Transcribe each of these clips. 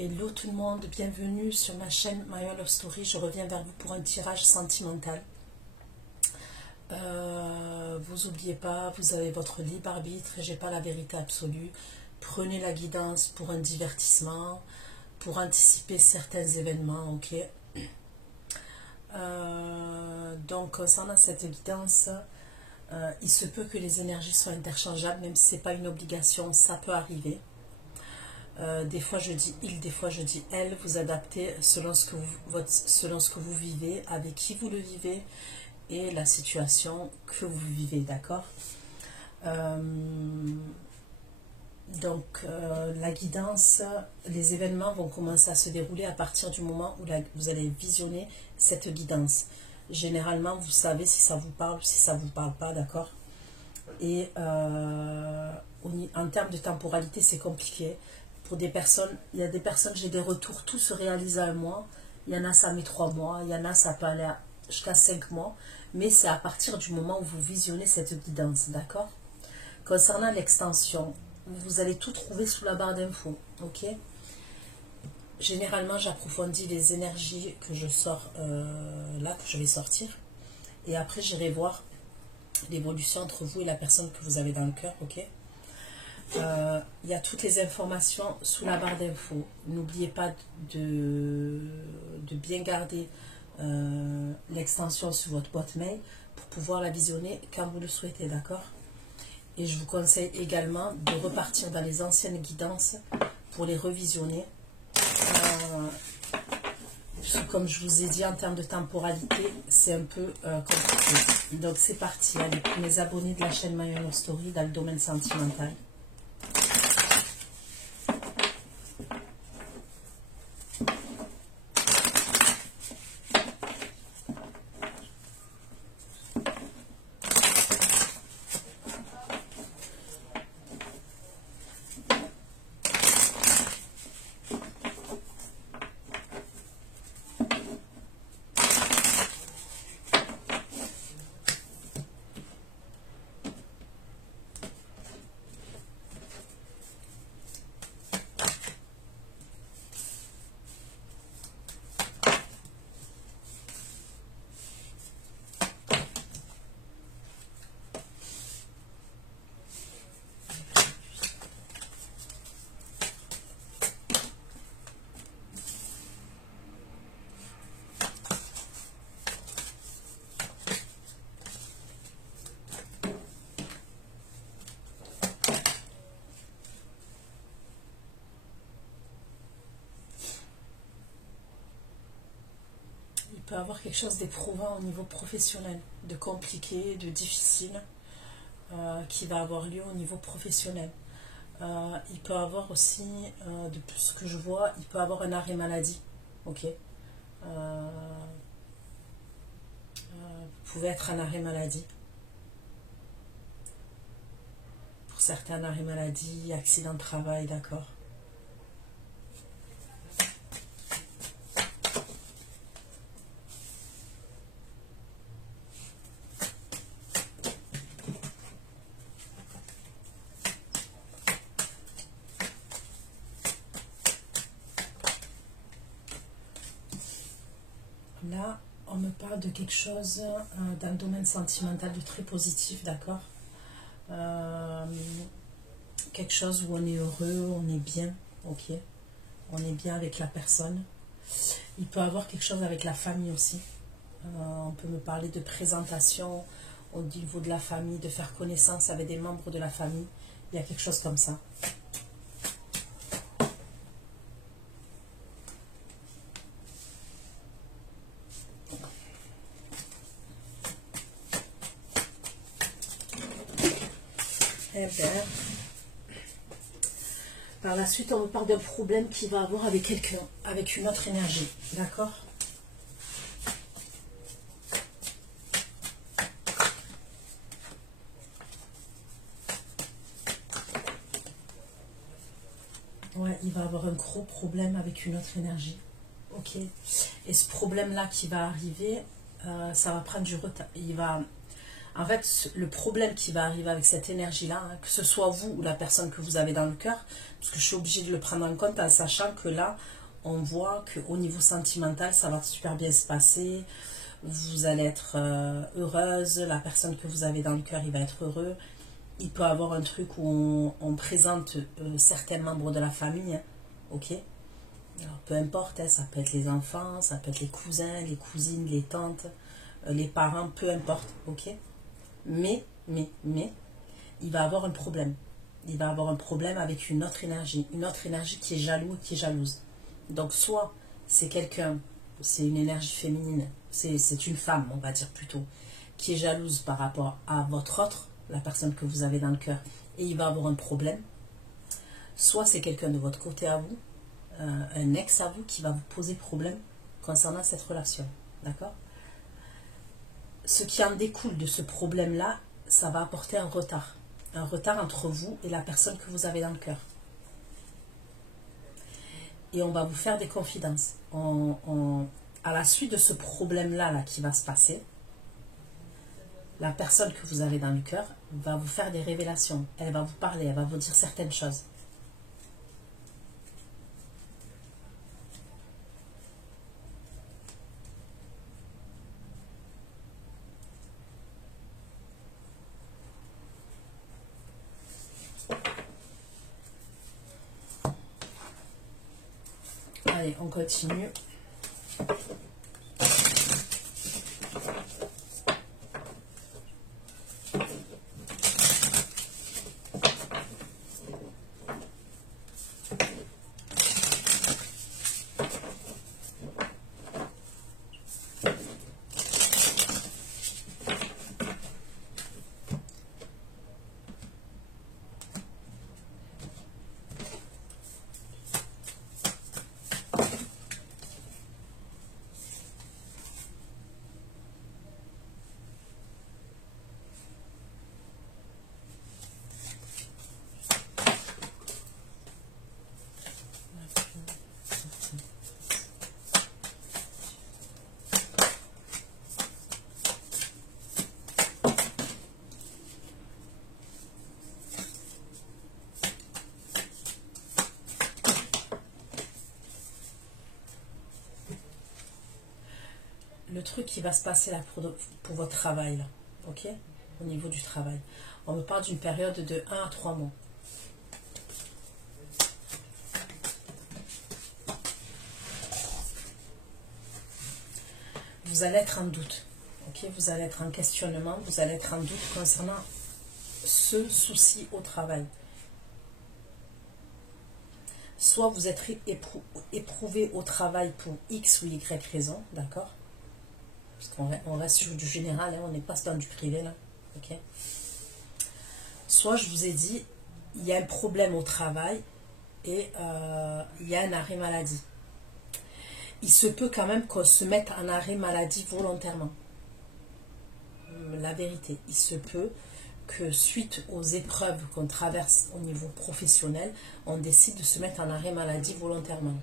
Hello tout le monde, bienvenue sur ma chaîne My Love Story. Je reviens vers vous pour un tirage sentimental. Vous n'oubliez pas, vous avez votre libre arbitre et j'ai pas la vérité absolue. Prenez la guidance pour un divertissement, pour anticiper certains événements, ok. Donc concernant cette guidance, il se peut que les énergies soient interchangeables, même si ce n'est pas une obligation, ça peut arriver. Des fois je dis il, des fois je dis elle, vous adaptez selon ce que vous vivez, avec qui vous le vivez et la situation que vous vivez, d'accord. La guidance, les événements vont commencer à se dérouler à partir du moment où vous allez visionner cette guidance. Généralement, vous savez si ça vous parle ou si ça ne vous parle pas, d'accord. Et en termes de temporalité, c'est compliqué. Pour des personnes, il y a des personnes, j'ai des retours, tout se réalise à 1 mois. Il y en a, ça met 3 mois. Il y en a, ça peut aller jusqu'à 5 mois. Mais c'est à partir du moment où vous visionnez cette guidance, d'accord. Concernant l'extension, vous allez tout trouver sous la barre d'infos, ok. Généralement, j'approfondis les énergies que je sors là, que je vais sortir. Et après, j'irai voir l'évolution entre vous et la personne que vous avez dans le cœur, ok. Il y a toutes les informations sous la barre d'infos. N'oubliez pas de bien garder l'extension sur votre boîte mail pour pouvoir la visionner quand vous le souhaitez, d'accord. Et je vous conseille également de repartir dans les anciennes guidances pour les revisionner. Comme je vous ai dit, en termes de temporalité, c'est un peu compliqué. Donc c'est parti, allez, pour mes abonnés de la chaîne My Love Story dans le domaine sentimental. Il peut avoir quelque chose d'éprouvant au niveau professionnel, de compliqué, de difficile, qui va avoir lieu au niveau professionnel. Il peut avoir aussi, de plus ce que je vois, il peut avoir un arrêt maladie, ok. Vous pouvez être un arrêt maladie. Pour certains, arrêt maladie, accident de travail, d'accord. Là, on me parle de quelque chose dans le domaine sentimental de très positif, d'accord. Quelque chose où on est heureux, on est bien, ok. On est bien avec la personne. Il peut y avoir quelque chose avec la famille aussi. On peut me parler de présentation au niveau de la famille, de faire connaissance avec des membres de la famille. Il y a quelque chose comme ça. Eh bien, par la suite, on me parle d'un problème qu'il va avoir avec quelqu'un, avec une autre énergie, d'accord? Ouais, il va avoir un gros problème avec une autre énergie, ok? Et ce problème-là qui va arriver, ça va prendre du retard. En fait, le problème qui va arriver avec cette énergie-là, hein, que ce soit vous ou la personne que vous avez dans le cœur, parce que je suis obligée de le prendre en compte en sachant que là, on voit qu'au niveau sentimental, ça va super bien se passer. Vous allez être heureuse, la personne que vous avez dans le cœur, il va être heureux. Il peut y avoir un truc où on présente certains membres de la famille, hein, ok? Alors, peu importe, hein, ça peut être les enfants, ça peut être les cousins, les cousines, les tantes, les parents, peu importe, ok? Mais, il va avoir un problème. Il va avoir un problème avec une autre énergie qui est jaloux, qui est jalouse. Donc, soit c'est quelqu'un, c'est une énergie féminine, c'est une femme, on va dire plutôt, qui est jalouse par rapport à votre autre, la personne que vous avez dans le cœur, et il va avoir un problème. Soit c'est quelqu'un de votre côté à vous, un ex à vous qui va vous poser problème concernant cette relation. D'accord? Ce qui en découle de ce problème-là, ça va apporter un retard. Un retard entre vous et la personne que vous avez dans le cœur. Et on va vous faire des confidences. À la suite de ce problème-là là, qui va se passer, la personne que vous avez dans le cœur va vous faire des révélations. Elle va vous parler, elle va vous dire certaines choses. Allez, on continue. Le truc qui va se passer là pour votre travail, là, ok? Au niveau du travail. On me parle d'une période de 1 à 3 mois. Vous allez être en doute, ok? Vous allez être en questionnement, vous allez être en doute concernant ce souci au travail. Soit vous êtes éprouvé au travail pour X ou Y raison, d'accord? Parce qu'on reste sur du général, hein, on n'est pas dans du privé là, ok? Soit je vous ai dit, il y a un problème au travail et il y a un arrêt maladie. Il se peut quand même qu'on se mette en arrêt maladie volontairement. La vérité, il se peut que suite aux épreuves qu'on traverse au niveau professionnel, on décide de se mettre en arrêt maladie volontairement.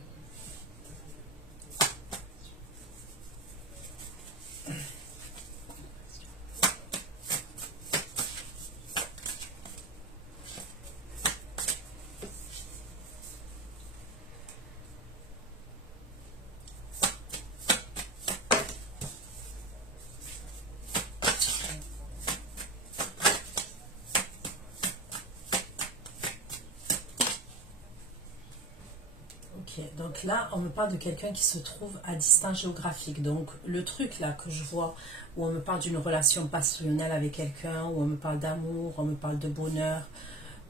Donc là, on me parle de quelqu'un qui se trouve à distance géographique. Donc le truc là que je vois, où on me parle d'une relation passionnelle avec quelqu'un, où on me parle d'amour, on me parle de bonheur,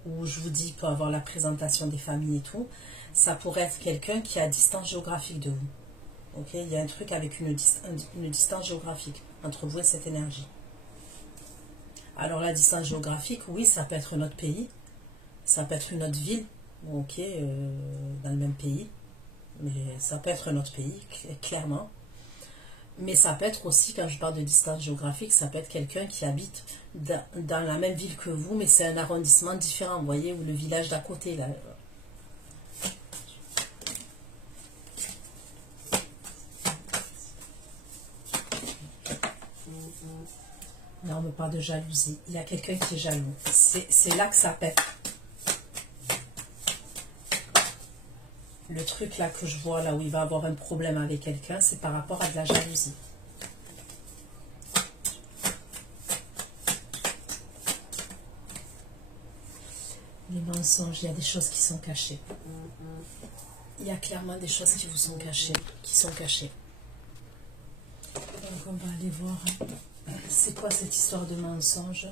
où je vous dis qu'il peut avoir la présentation des familles et tout, ça pourrait être quelqu'un qui est à distance géographique de vous. Ok, il y a un truc avec une distance géographique entre vous et cette énergie. Alors la distance géographique, oui, ça peut être un autre pays, ça peut être une autre ville, ok, dans le même pays, mais ça peut être un autre pays, clairement. Mais ça peut être aussi, quand je parle de distance géographique, ça peut être quelqu'un qui habite dans la même ville que vous, mais c'est un arrondissement différent, vous voyez, ou le village d'à côté, là. Là, on me parle de jalousie. Il y a quelqu'un qui est jaloux. C'est là que ça pète. Le truc là que je vois, là où il va avoir un problème avec quelqu'un, c'est par rapport à de la jalousie. Les mensonges, il y a des choses qui sont cachées. Il y a clairement des choses qui vous sont cachées, Donc on va aller voir, c'est quoi cette histoire de mensonge,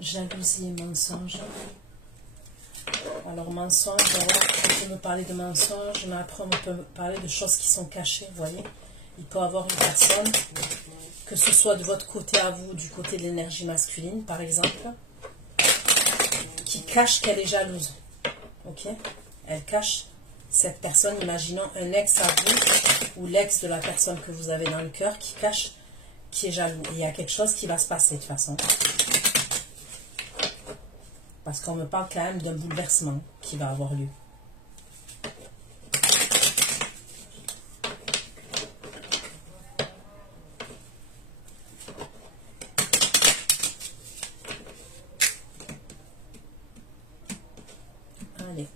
jalousie et mensonge. Alors mensonge, voilà, on peut me parler de mensonge, mais après on peut me parler de choses qui sont cachées, vous voyez. Il peut y avoir une personne, que ce soit de votre côté à vous, du côté de l'énergie masculine par exemple, qui cache qu'elle est jalouse. Ok, elle cache cette personne, imaginons un ex à vous, ou l'ex de la personne que vous avez dans le cœur, qui cache, qui est jaloux. Et il y a quelque chose qui va se passer de toute façon. Parce qu'on me parle quand même d'un bouleversement qui va avoir lieu. Allez.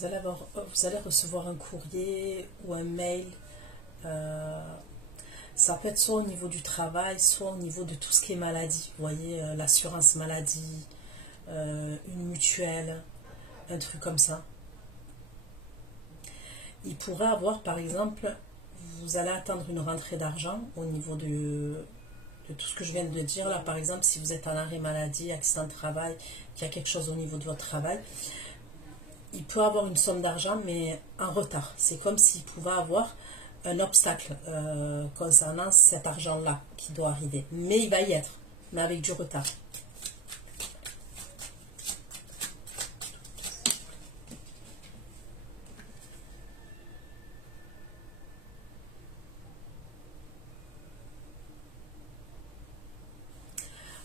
Vous allez recevoir un courrier ou un mail. Ça peut être soit au niveau du travail, soit au niveau de tout ce qui est maladie. Vous voyez, l'assurance maladie, une mutuelle, un truc comme ça. Il pourrait avoir, par exemple, vous allez attendre une rentrée d'argent au niveau de tout ce que je viens de dire. Là, par exemple, si vous êtes en arrêt maladie, accident de travail, qu'il y a quelque chose au niveau de votre travail, il peut avoir une somme d'argent, mais en retard. C'est comme s'il pouvait avoir un obstacle concernant cet argent-là qui doit arriver. Mais il va y être, mais avec du retard.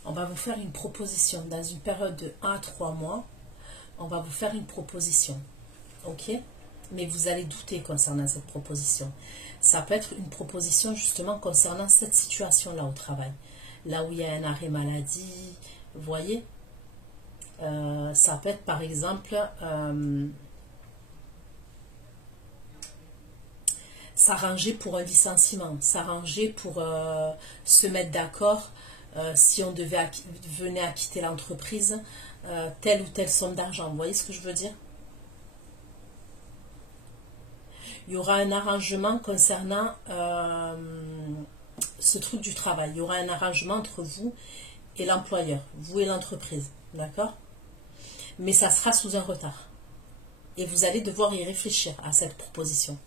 On va vous faire une proposition dans une période de 1 à 3 mois. On va vous faire une proposition, ok? Mais vous allez douter concernant cette proposition. Ça peut être une proposition justement concernant cette situation-là au travail. Là où il y a un arrêt maladie, vous voyez? Ça peut être par exemple s'arranger pour un licenciement, s'arranger pour se mettre d'accord si on venait à quitter l'entreprise, telle ou telle somme d'argent. Vous voyez ce que je veux dire? Il y aura un arrangement concernant ce truc du travail. Il y aura un arrangement entre vous et l'employeur, vous et l'entreprise, d'accord? Mais ça sera sous un retard. Et vous allez devoir y réfléchir à cette proposition.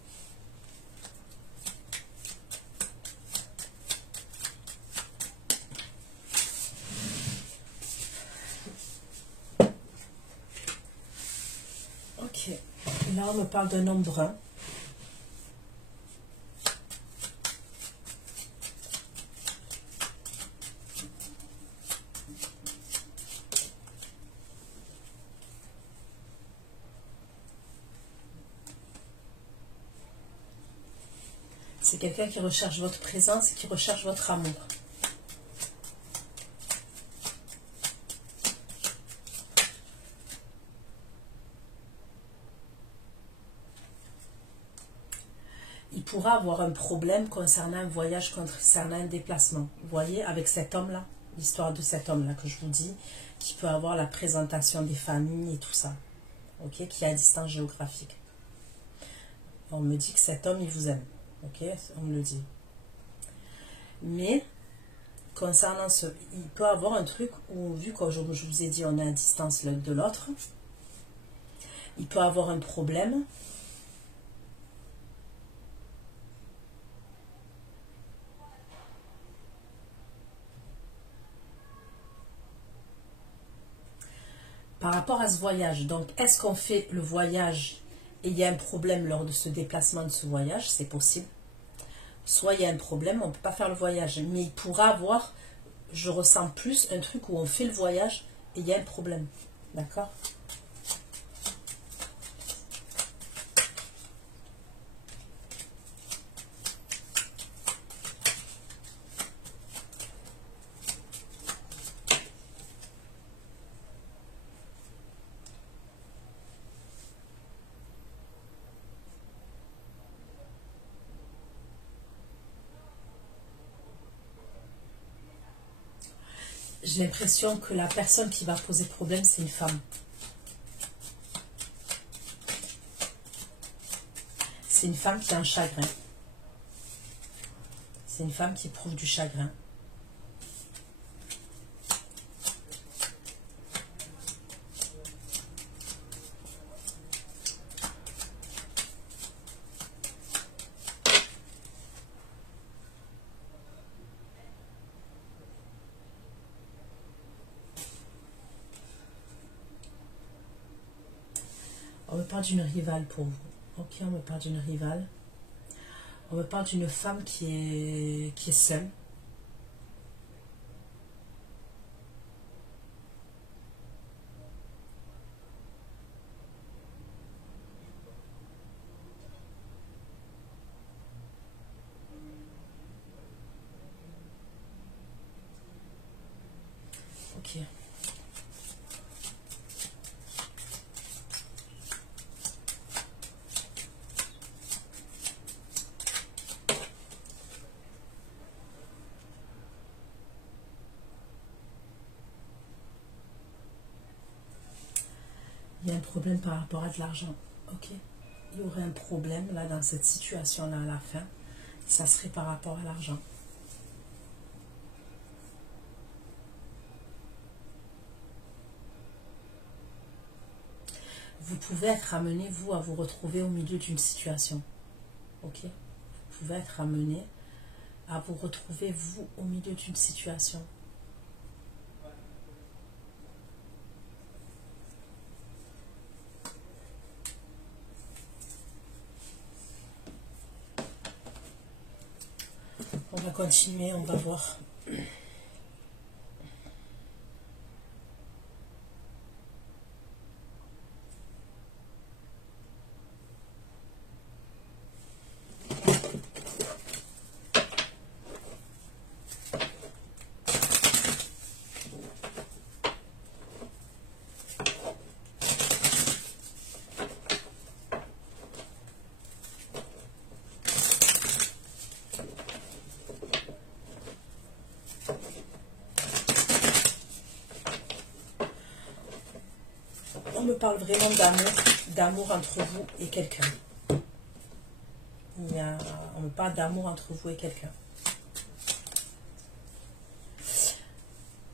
Ok, là on me parle d'un homme brun. C'est quelqu'un qui recherche votre présence et qui recherche votre amour. Il pourra avoir un problème concernant un voyage, concernant un déplacement. Vous voyez, avec cet homme-là, l'histoire de cet homme-là que je vous dis, qui peut avoir la présentation des familles et tout ça, ok, qui est à distance géographique. On me dit que cet homme, il vous aime, ok, on me le dit. Mais concernant ce... Il peut avoir un truc où, vu que je vous ai dit, on est à distance l'un de l'autre, il peut avoir un problème. Par rapport à ce voyage, donc est-ce qu'on fait le voyage et il y a un problème lors de ce déplacement de ce voyage? C'est possible. Soit il y a un problème, on ne peut pas faire le voyage. Mais il pourra avoir, je ressens plus un truc où on fait le voyage et il y a un problème. D'accord? J'ai l'impression que la personne qui va poser problème, c'est une femme. C'est une femme qui a un chagrin. C'est une femme qui éprouve du chagrin. On me parle d'une rivale pour vous. Ok, on me parle d'une rivale. On me parle d'une femme qui est seule. Ok. Il y a un problème par rapport à de l'argent. Ok. Il y aurait un problème là dans cette situation-là à la fin. Ça serait par rapport à l'argent. Vous pouvez être amené, vous, à vous retrouver au milieu d'une situation. Ok. Vous pouvez être amené à vous retrouver, vous, au milieu d'une situation. On va continuer, on va voir. On me parle vraiment d'amour entre vous et quelqu'un. On me parle d'amour entre vous et quelqu'un.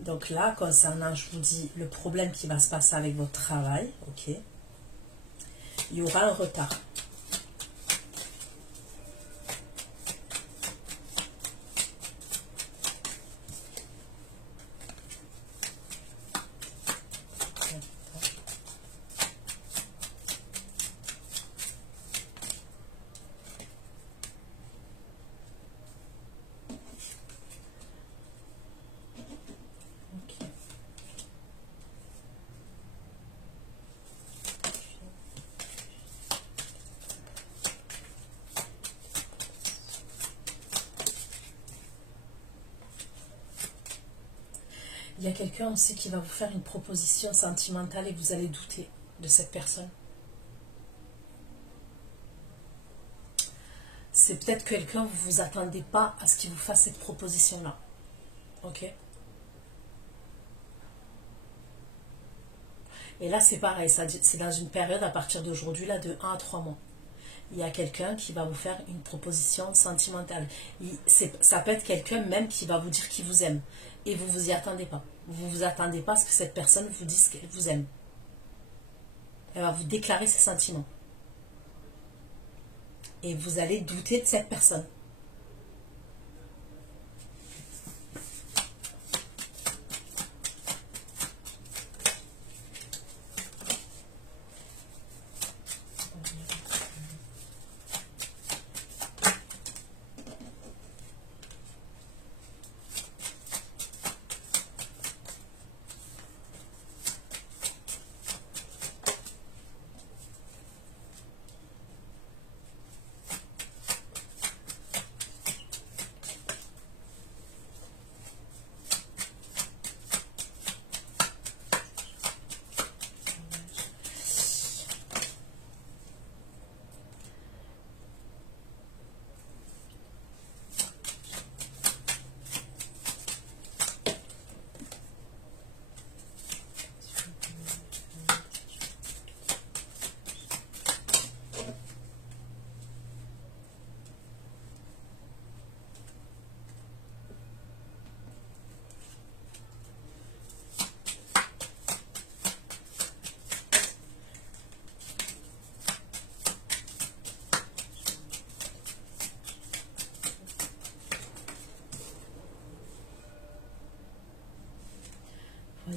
Donc là, concernant, je vous dis, le problème qui va se passer avec votre travail, ok, il y aura un retard. Il y a quelqu'un aussi qui va vous faire une proposition sentimentale et vous allez douter de cette personne. C'est peut-être quelqu'un, vous ne vous attendez pas à ce qu'il vous fasse cette proposition-là. Ok? Et là, c'est pareil, c'est dans une période à partir d'aujourd'hui, là, de 1 à 3 mois. il y a quelqu'un qui va vous faire une proposition sentimentale. Ça peut être quelqu'un même qui va vous dire qu'il vous aime. Et vous vous y attendez pas. Vous vous attendez pas à ce que cette personne vous dise qu'elle vous aime. Elle va vous déclarer ses sentiments. Et vous allez douter de cette personne.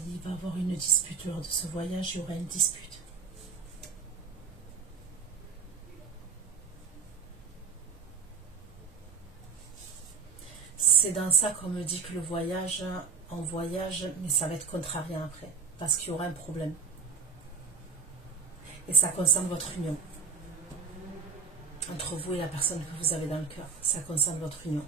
Il va y avoir une dispute lors de ce voyage, il y aura une dispute. C'est dans ça qu'on me dit que le voyage, en voyage, mais ça va être contrariant après, parce qu'il y aura un problème. Et ça concerne votre union. Entre vous et la personne que vous avez dans le cœur, ça concerne votre union.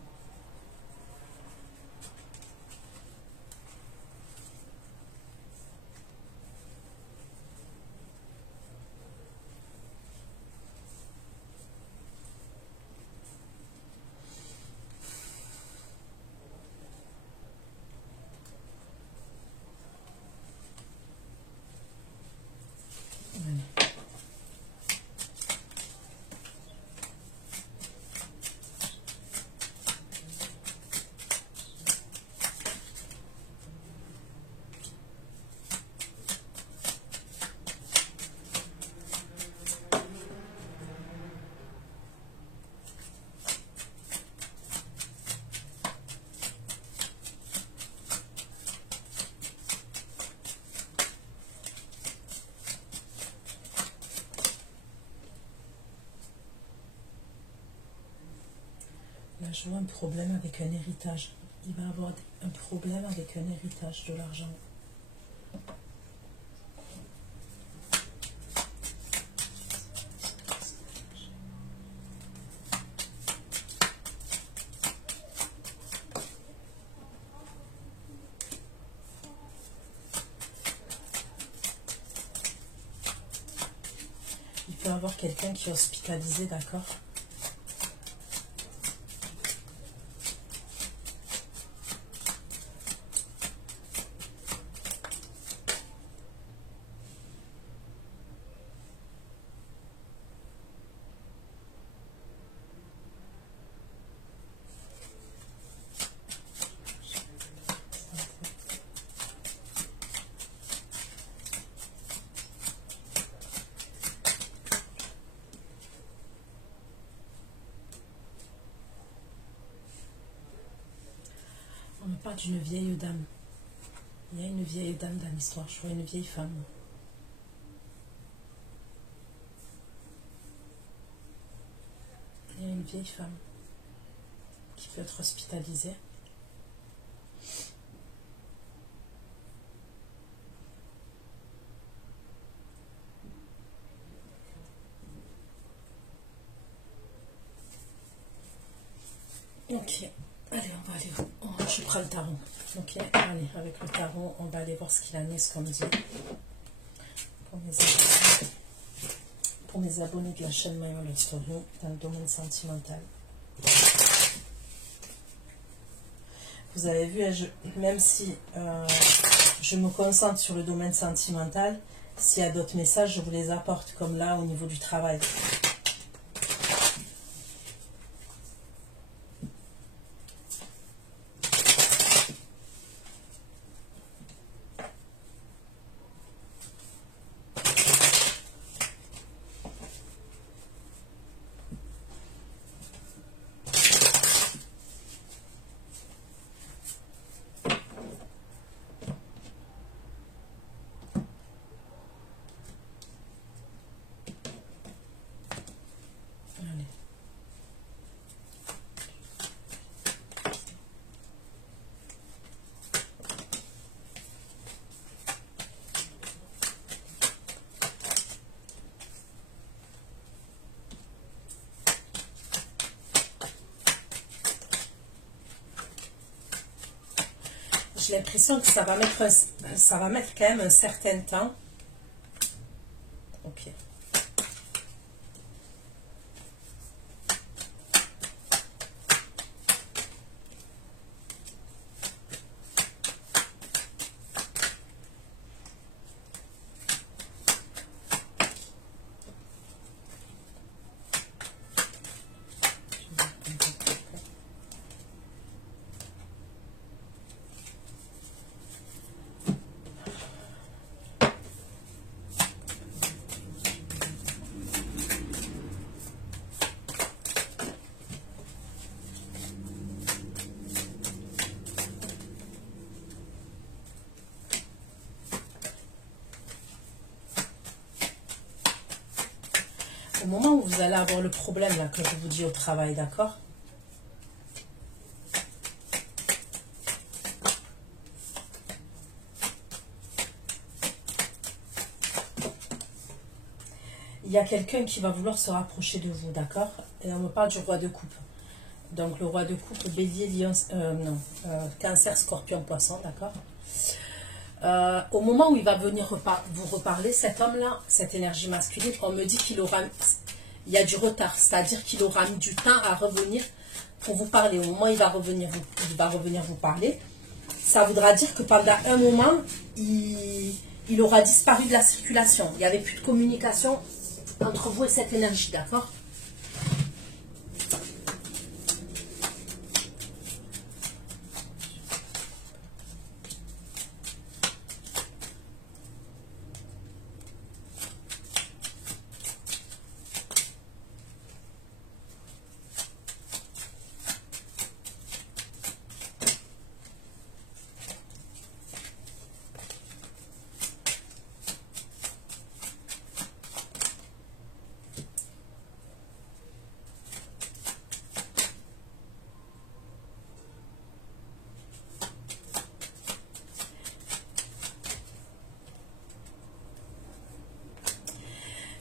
Là, je vois un problème avec un héritage. Il va avoir un problème avec un héritage de l'argent. Il peut y avoir quelqu'un qui est hospitalisé, d'accord ? On me parle d'une vieille dame. Il y a une vieille dame dans l'histoire. Je vois une vieille femme. Il y a une vieille femme qui peut être hospitalisée. Ok, allez, on va aller. Je prends le tarot. Ok, allez, avec le tarot, on va aller voir ce qu'il en est, ce qu'on me dit. Pour mes abonnés de la chaîne My Love Story dans le domaine sentimental. Vous avez vu, même si je me concentre sur le domaine sentimental, s'il y a d'autres messages, je vous les apporte, comme là au niveau du travail. j'ai l'impression que ça va mettre quand même un certain temps. Ok. Au moment où vous allez avoir le problème là que je vous dis au travail, d'accord? Il y a quelqu'un qui va vouloir se rapprocher de vous, d'accord? Et on me parle du roi de coupe. Donc le roi de coupe, bélier, lion, cancer, scorpion, poisson, d'accord? Au moment où il va venir vous reparler, cet homme-là, cette énergie masculine, on me dit qu'il aura, il y a du retard, c'est-à-dire qu'il aura mis du temps à revenir pour vous parler. Au moment où il va revenir vous parler, ça voudra dire que pendant un moment, il aura disparu de la circulation. Il n'y avait plus de communication entre vous et cette énergie, d'accord?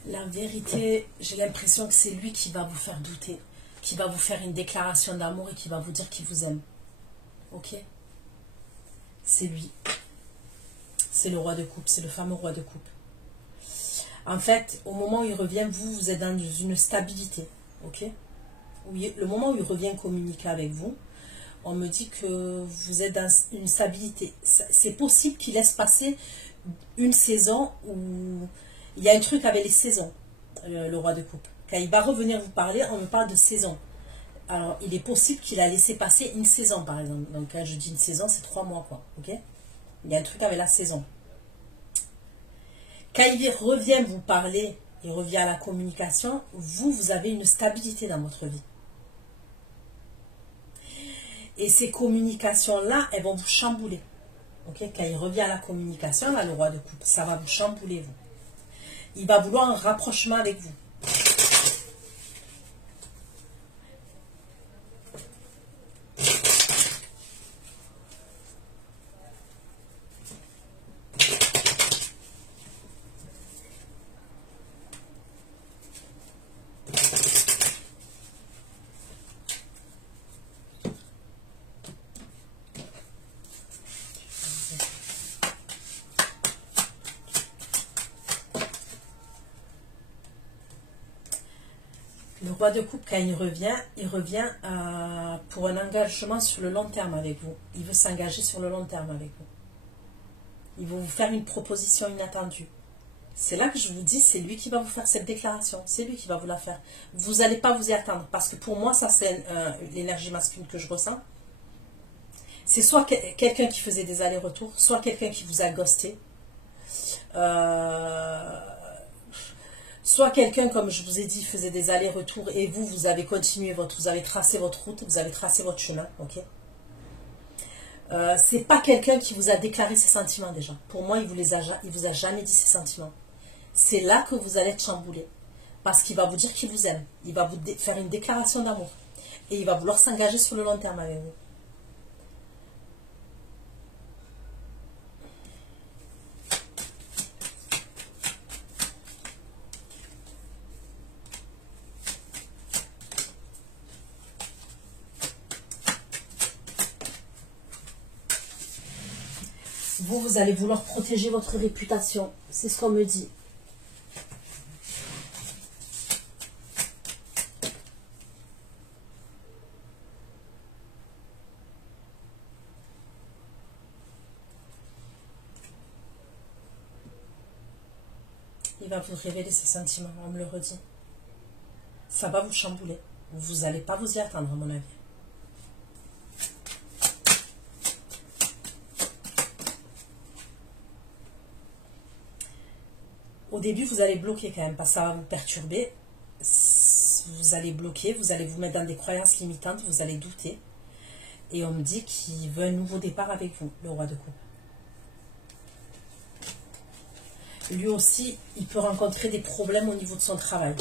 La vérité, j'ai l'impression que c'est lui qui va vous faire douter, qui va vous faire une déclaration d'amour et qui va vous dire qu'il vous aime. Ok? C'est lui. C'est le roi de coupe, c'est le fameux roi de coupe. En fait, au moment où il revient, vous êtes dans une stabilité. Ok? Le moment où il revient communiquer avec vous, on me dit que vous êtes dans une stabilité. C'est possible qu'il laisse passer une saison où il y a un truc avec les saisons, le roi de coupe. Quand il va revenir vous parler, on me parle de saison. Alors, il est possible qu'il a laissé passer une saison, par exemple. Donc, quand je dis une saison, c'est 3 mois, quoi. Ok? Il y a un truc avec la saison. Quand il revient vous parler, il revient à la communication, vous avez une stabilité dans votre vie. Et ces communications-là, elles vont vous chambouler. Okay? Quand il revient à la communication, là, le roi de coupe, ça va vous chambouler, vous. Il va vouloir un rapprochement avec vous. Le roi de coupe, quand il revient pour un engagement sur le long terme avec vous. Il veut s'engager sur le long terme avec vous. Il veut vous faire une proposition inattendue. C'est là que je vous dis, c'est lui qui va vous faire cette déclaration. C'est lui qui va vous la faire. Vous n'allez pas vous y attendre. Parce que pour moi, ça c'est l'énergie masculine que je ressens. C'est soit quelqu'un qui faisait des allers-retours, soit quelqu'un qui vous a ghosté. Soit quelqu'un, comme je vous ai dit, faisait des allers-retours et vous avez continué vous avez tracé votre route, vous avez tracé votre chemin, ok? C'est pas quelqu'un qui vous a déclaré ses sentiments déjà. Pour moi, il vous a jamais dit ses sentiments. C'est là que vous allez être chamboulé. Parce qu'il va vous dire qu'il vous aime. Il va vous faire une déclaration d'amour. Et il va vouloir s'engager sur le long terme avec vous. Vous allez vouloir protéger votre réputation. C'est ce qu'on me dit. Il va vous révéler ses sentiments, on me le redit. Ça va vous chambouler. Vous n'allez pas vous y attendre, à mon avis. Au début, vous allez bloquer quand même, parce que ça va vous perturber. Vous allez bloquer, vous allez vous mettre dans des croyances limitantes, vous allez douter. Et on me dit qu'il veut un nouveau départ avec vous, le roi de coupe. Lui aussi, il peut rencontrer des problèmes au niveau de son travail.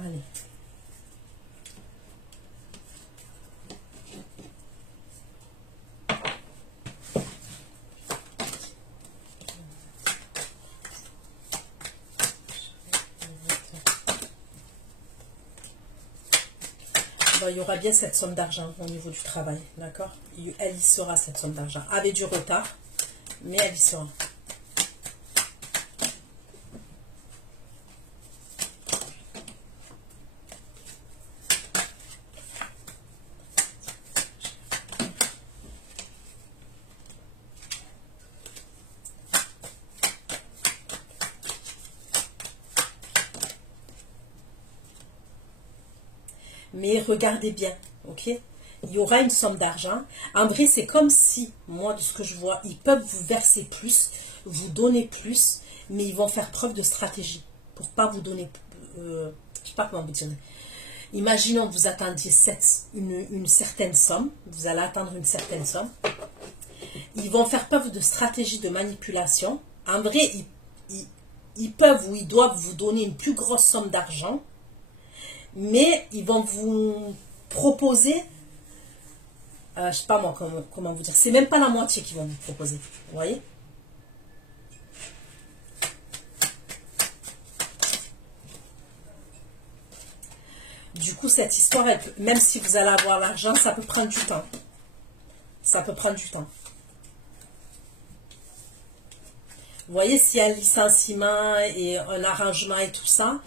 Allez. Bon, il y aura bien cette somme d'argent au niveau du travail, d'accord? Elle y sera, cette somme d'argent. Avec du retard, mais elle y sera. Mais regardez bien, ok? Il y aura une somme d'argent. En vrai, c'est comme si, moi, de ce que je vois, ils peuvent vous verser plus, vous donner plus, mais ils vont faire preuve de stratégie pour pas vous donner, je sais pas comment vous dire. Imaginons que vous attendiez une certaine somme, vous allez attendre une certaine somme. Ils vont faire preuve de stratégie de manipulation. En vrai, ils peuvent ou ils doivent vous donner une plus grosse somme d'argent, mais ils vont vous proposer, je sais pas moi comment vous dire, c'est même pas la moitié qu'ils vont vous proposer, vous voyez? Du coup, cette histoire, même si vous allez avoir l'argent, ça peut prendre du temps. Ça peut prendre du temps. Vous voyez, s'il y a un licenciement et un arrangement et tout ça,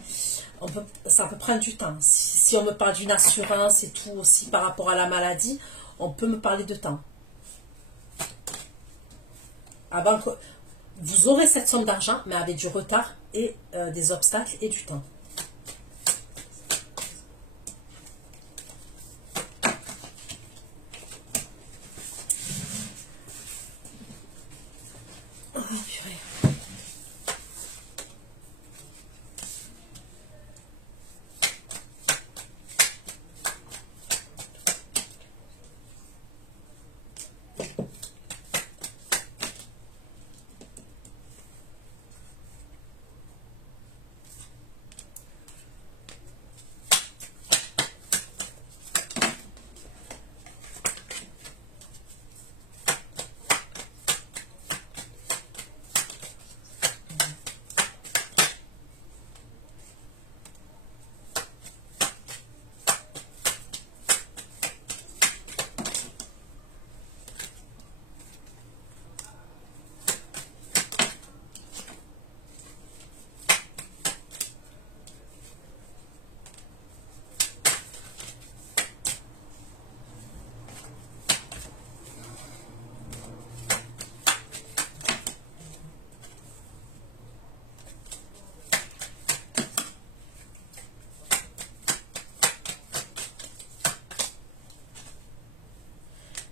ça peut prendre du temps. Si on me parle d'une assurance et tout aussi par rapport à la maladie, on peut me parler de temps. Avant que vous aurez cette somme d'argent, mais avec du retard et des obstacles et du temps. Oh, purée.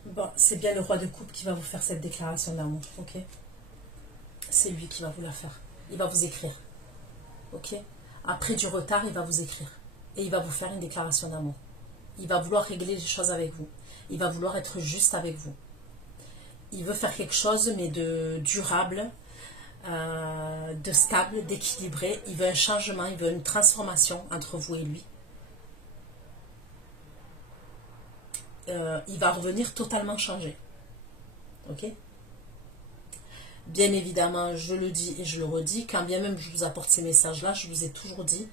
Bon, c'est bien le roi de coupe qui va vous faire cette déclaration d'amour, ok? C'est lui qui va vous la faire. Il va vous écrire, ok? Après du retard, il va vous écrire. Et il va vous faire une déclaration d'amour. Il va vouloir régler les choses avec vous. Il va vouloir être juste avec vous. Il veut faire quelque chose, mais de durable, de stable, d'équilibré. Il veut un changement, il veut une transformation entre vous et lui. Il va revenir totalement changé. Ok? Bien évidemment, je le dis et je le redis, quand bien même je vous apporte ces messages-là, je vous ai toujours dit,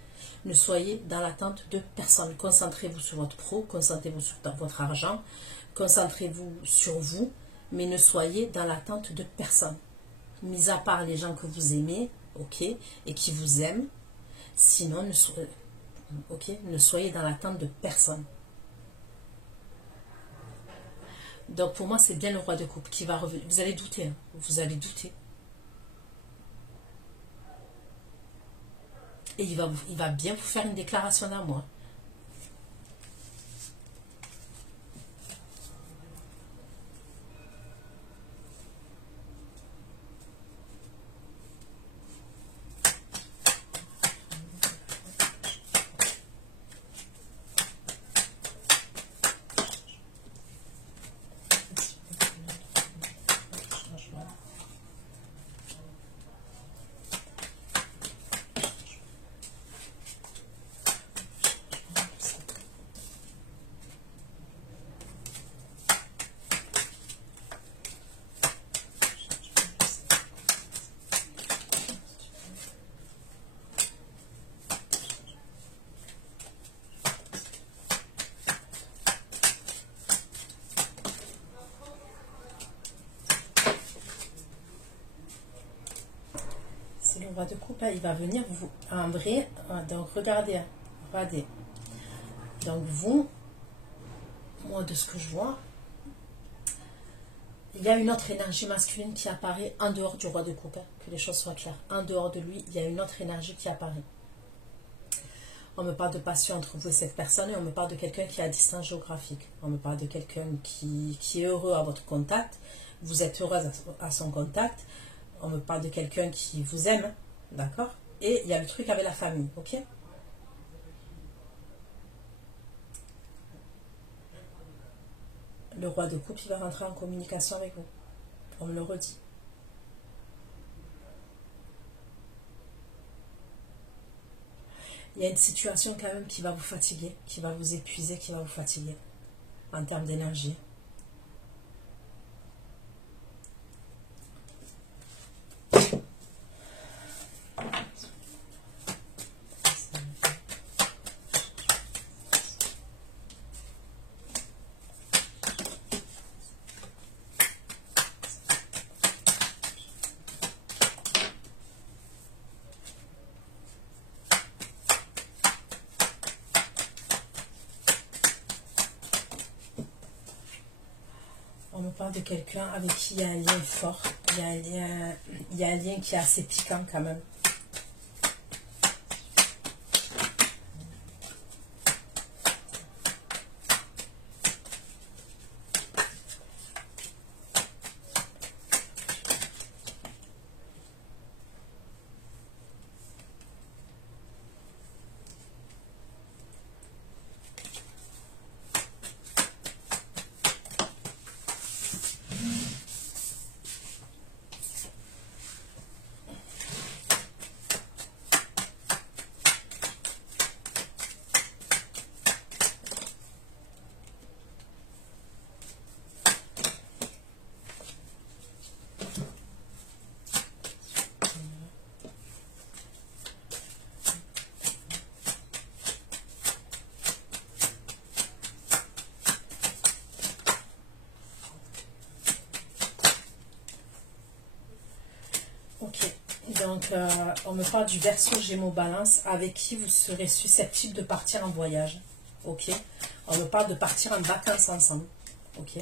ne soyez dans l'attente de personne. Concentrez-vous sur votre pro, concentrez-vous sur votre argent, concentrez-vous sur vous, mais ne soyez dans l'attente de personne. Mis à part les gens que vous aimez, ok, et qui vous aiment, sinon, ne soyez dans l'attente de personne. Donc pour moi, c'est bien le roi de coupe qui va revenir. Vous allez douter, hein. Vous allez douter. Et il va bien vous faire une déclaration d'amour. Le roi de coupe, il va venir vous en vrai. Donc regardez, regardez. Donc vous, moi de ce que je vois, il y a une autre énergie masculine qui apparaît en dehors du roi de coupe, hein, que les choses soient claires. En dehors de lui, il y a une autre énergie qui apparaît. On me parle de passion entre vous et cette personne et on me parle de quelqu'un qui est à distance géographique. On me parle de quelqu'un qui est heureux à votre contact. Vous êtes heureuse à son contact. On me parle de quelqu'un qui vous aime, d'accord? Et il y a le truc avec la famille, ok? Le roi de coupe, il va rentrer en communication avec vous. On me le redit. Il y a une situation quand même qui va vous fatiguer, qui va vous épuiser, qui va vous fatiguer en termes d'énergie. On me parle de quelqu'un avec qui il y a un lien fort. Il y a un lien qui est assez piquant quand même. Ok, donc on me parle du Verseau Gémeaux Balance avec qui vous serez susceptible de partir en voyage. Ok, on me parle de partir en vacances ensemble. Ok.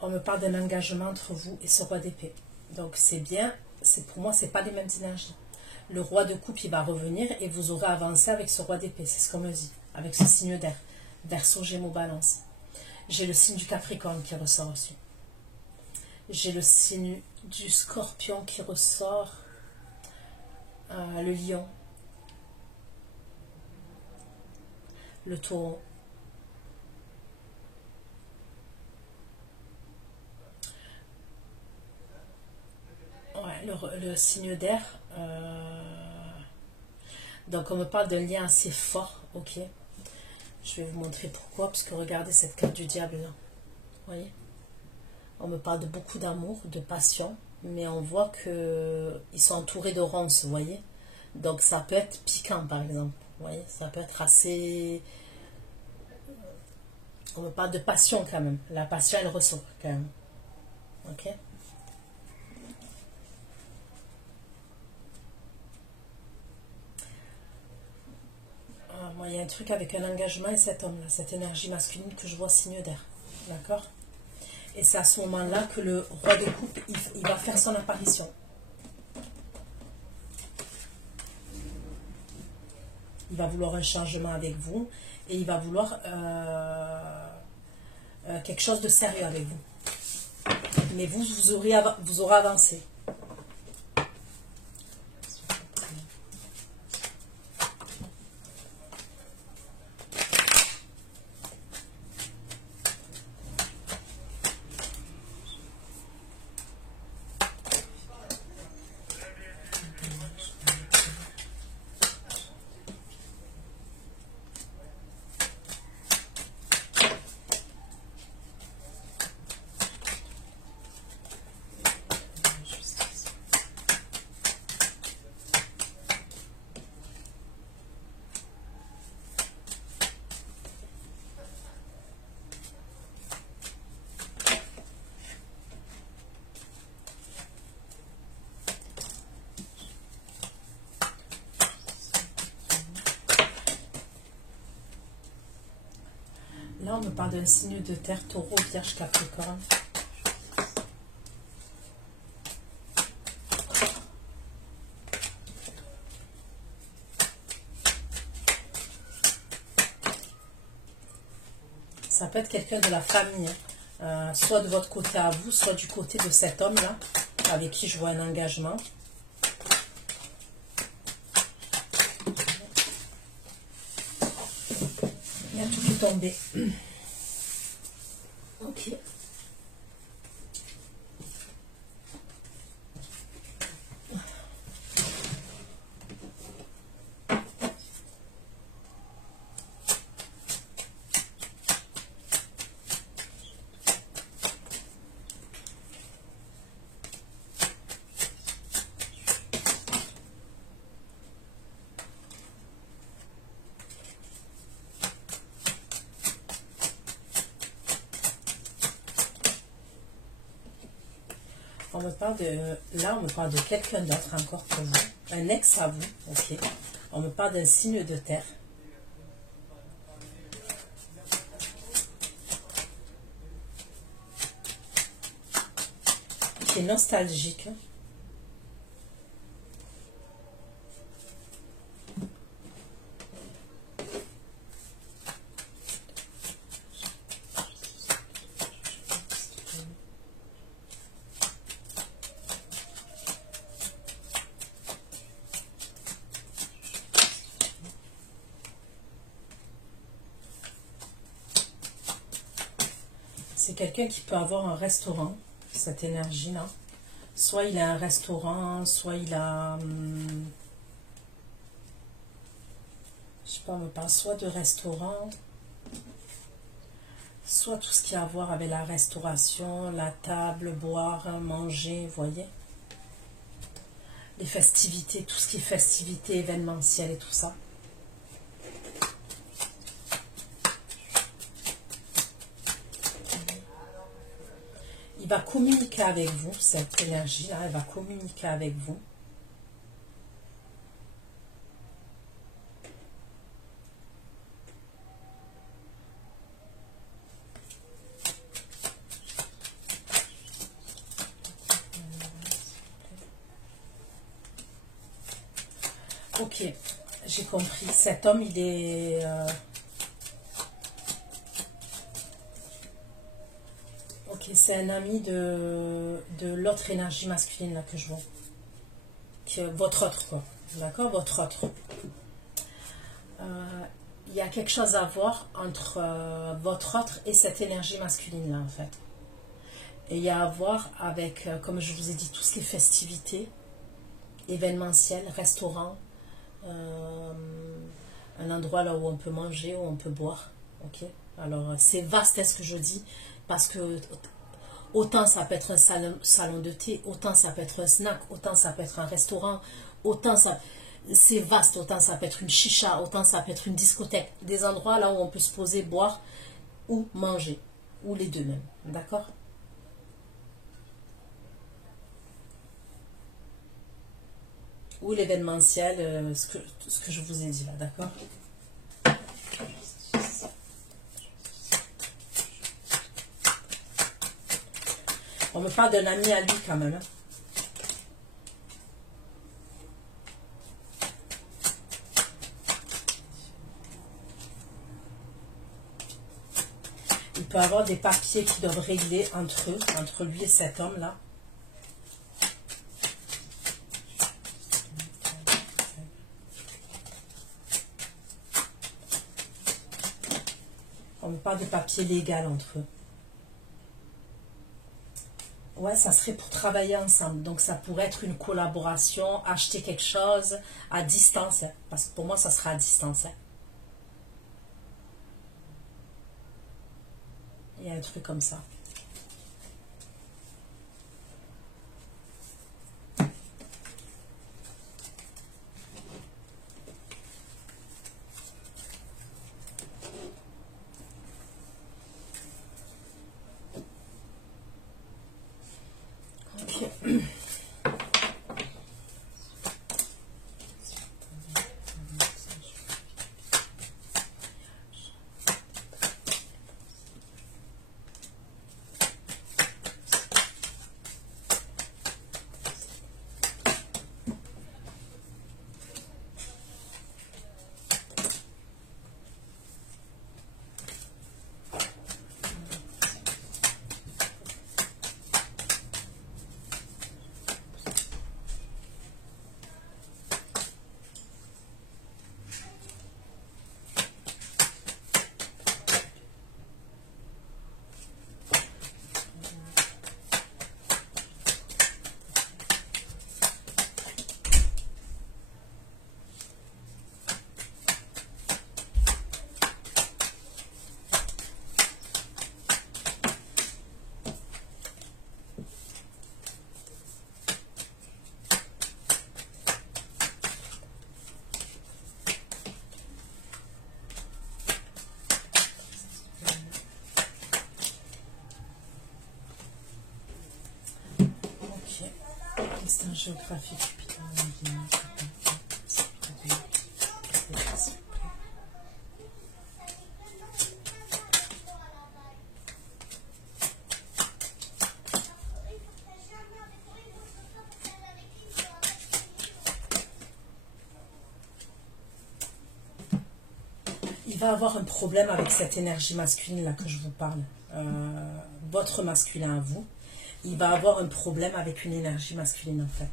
On me parle d'un engagement entre vous et ce roi d'épée. Donc c'est bien, pour moi, c'est pas les mêmes énergies. Le roi de coupe, il va revenir et vous aurez avancé avec ce roi d'épée. C'est ce qu'on me dit, avec ce signe d'air. Verseau, Gémeaux, Balance. J'ai le signe du Capricorne qui ressort aussi. J'ai le signe du Scorpion qui ressort. Le Lion. Le Taureau. Ouais, le signe d'air. Donc on me parle d'un lien assez fort, ok. Je vais vous montrer pourquoi, puisque regardez cette carte du diable là. Vous voyez? On me parle de beaucoup d'amour, de passion, mais on voit qu'ils sont entourés de ronces, vous voyez? Donc ça peut être piquant par exemple, vous voyez? Ça peut être assez... On me parle de passion quand même. La passion, elle ressort quand même. Ok? Moi, il y a un truc avec un engagement et cet homme-là, cette énergie masculine que je vois signe d'air. D'accord? Et c'est à ce moment-là que le roi de coupe, il va faire son apparition. Il va vouloir un changement avec vous et il va vouloir quelque chose de sérieux avec vous. Mais vous aurez avancé. Là, on me parle d'un signe de terre, taureau, vierge, capricorne. Ça peut être quelqu'un de la famille, hein. Soit de votre côté à vous, soit du côté de cet homme-là, avec qui je vois un engagement. Il y a tout qui est tombé. Ok. On me parle de... Là, on me parle de quelqu'un d'autre encore pour vous. Un ex à vous, ok. On me parle d'un signe de terre. Qui est nostalgique. C'est quelqu'un qui peut avoir un restaurant, cette énergie-là. Soit il a un restaurant, soit il a... je sais pas, on me parle soit de restaurant, soit tout ce qui a à voir avec la restauration, la table, boire, manger, vous voyez. Les festivités, tout ce qui est festivités événementielles et tout ça. Il va communiquer avec vous, cette énergie-là, elle va communiquer avec vous. Ok, j'ai compris. Cet homme, il est... Ok, c'est un ami de l'autre énergie masculine là que je vois. Votre autre, quoi. D'accord, votre autre. Il y a quelque chose à voir entre votre autre et cette énergie masculine là, en fait. Et il y a à voir avec, comme je vous ai dit, tout ce qui est festivités, événementiel, restaurant, un endroit là où on peut manger, où on peut boire. Ok. Alors c'est vaste, est-ce que je dis, parce que autant ça peut être un salon de thé, autant ça peut être un snack, autant ça peut être un restaurant, autant ça... C'est vaste, autant ça peut être une chicha, autant ça peut être une discothèque. Des endroits là où on peut se poser, boire ou manger. Ou les deux même. D'accord? Ou l'événementiel, ce que je vous ai dit là. D'accord? On me parle d'un ami à lui quand même. Hein. Il peut avoir des papiers qui doivent régler entre eux, entre lui et cet homme-là. On me parle de papiers légaux entre eux. Ouais, ça serait pour travailler ensemble. Donc, ça pourrait être une collaboration, acheter quelque chose à distance. Hein, parce que pour moi, ça sera à distance. Hein. Il y a un truc comme ça. Ok. Instant géographique. Il va avoir un problème avec cette énergie masculine là que je vous parle. Votre masculin à vous. Il va avoir un problème avec une énergie masculine en fait.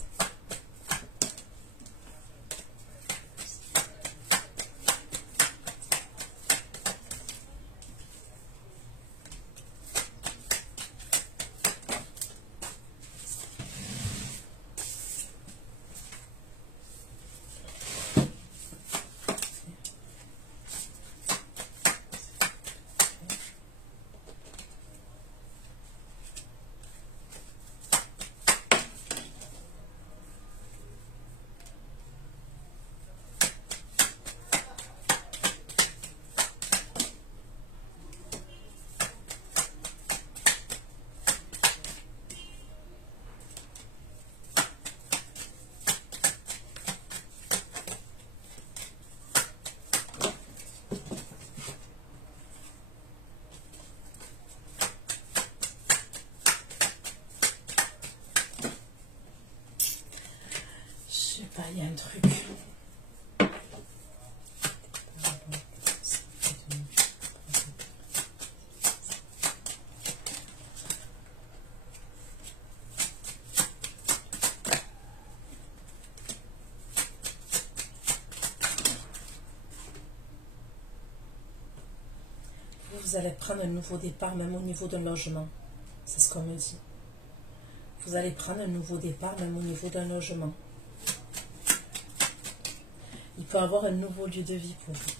Il y a un truc. Vous allez prendre un nouveau départ, même au niveau d'un logement. C'est ce qu'on me dit. Vous allez prendre un nouveau départ, même au niveau d'un logement. Il peut avoir un nouveau lieu de vie pour vous.